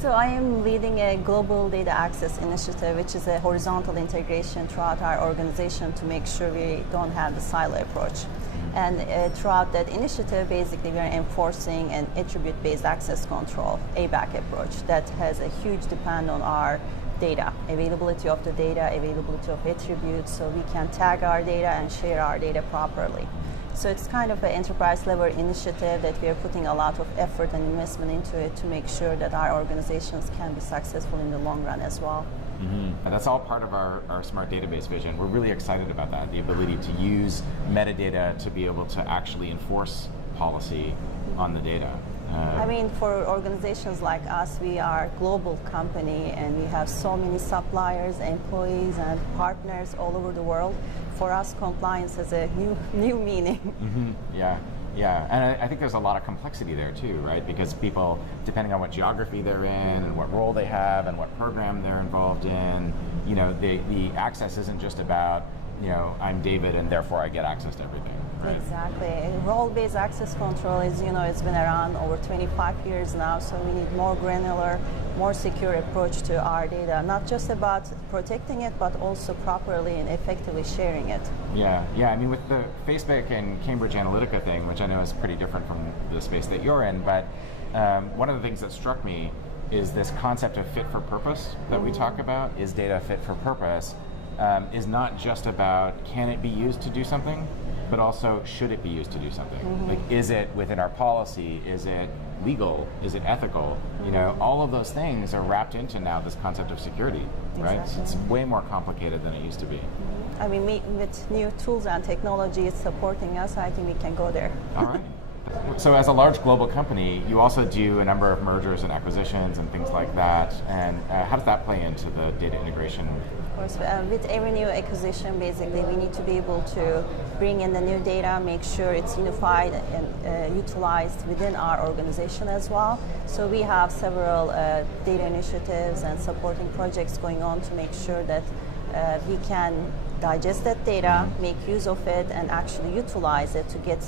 So I am leading a global data access initiative, which is a horizontal integration throughout our organization to make sure we don't have the silo approach. And throughout that initiative, basically we are enforcing an attribute-based access control, ABAC approach, that has a huge depend on our data, availability of the data, availability of attributes, so we can tag our data and share our data properly. So it's kind of an enterprise level initiative that we are putting a lot of effort and investment into it to make sure that our organizations can be successful in the long run as well. And that's all part of our smart database vision. We're really excited about that, the ability to use metadata to be able to actually enforce policy on the data. I mean, for organizations like us, we are a global company and we have so many suppliers, employees, and partners all over the world. For us, compliance has a new meaning. Yeah, and I think there's a lot of complexity there too, right? Because people, depending on what geography they're in and what role they have and what program they're involved in, you know, the access isn't just about, you know, I'm David and therefore I get access to everything. Right? Exactly. Role-based access control is, you know, it's been around over 25 years now, so we need more granular, more secure approach to our data, not just about protecting it, but also properly and effectively sharing it. Yeah. I mean, with the Facebook and Cambridge Analytica thing, which I know is pretty different from the space that you're in, but one of the things that struck me is this concept of fit for purpose that we talk about. Is data fit for purpose? Is not just about can it be used to do something, but also should it be used to do something? Like, is it within our policy? Is it legal? Is it ethical? You know, all of those things are wrapped into now this concept of security, right? Exactly. It's way more complicated than it used to be. I mean, with new tools and technology supporting us, I think we can go there. All right. So as a large global company, you also do a number of mergers and acquisitions and things like that. And how does that play into the data integration? Of course, with every new acquisition, basically, we need to be able to bring in the new data, make sure it's unified and utilized within our organization as well. So we have several data initiatives and supporting projects going on to make sure that we can digest that data, make use of it, and actually utilize it to get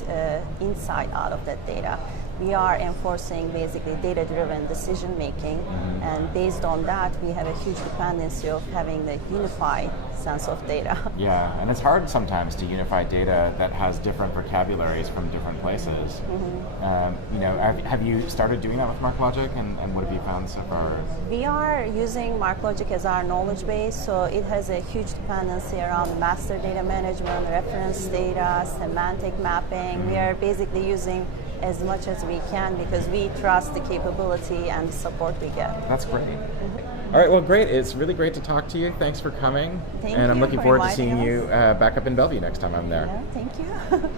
insight out of that data. We are enforcing basically data-driven decision making, and based on that, we have a huge dependency of having the unified sense of data. Yeah, and it's hard sometimes to unify data that has different vocabularies from different places. You know, have you started doing that with MarkLogic, and what have you found so far? We are using MarkLogic as our knowledge base, so it has a huge dependency around master data management, reference data, semantic mapping. We are basically using as much as we can because we trust the capability and the support we get. That's great. All right, well, great. It's really great to talk to you. Thanks for coming. Thank and I'm you looking for forward to inviting seeing us. you back up in Bellevue next time I'm there. Yeah, thank you.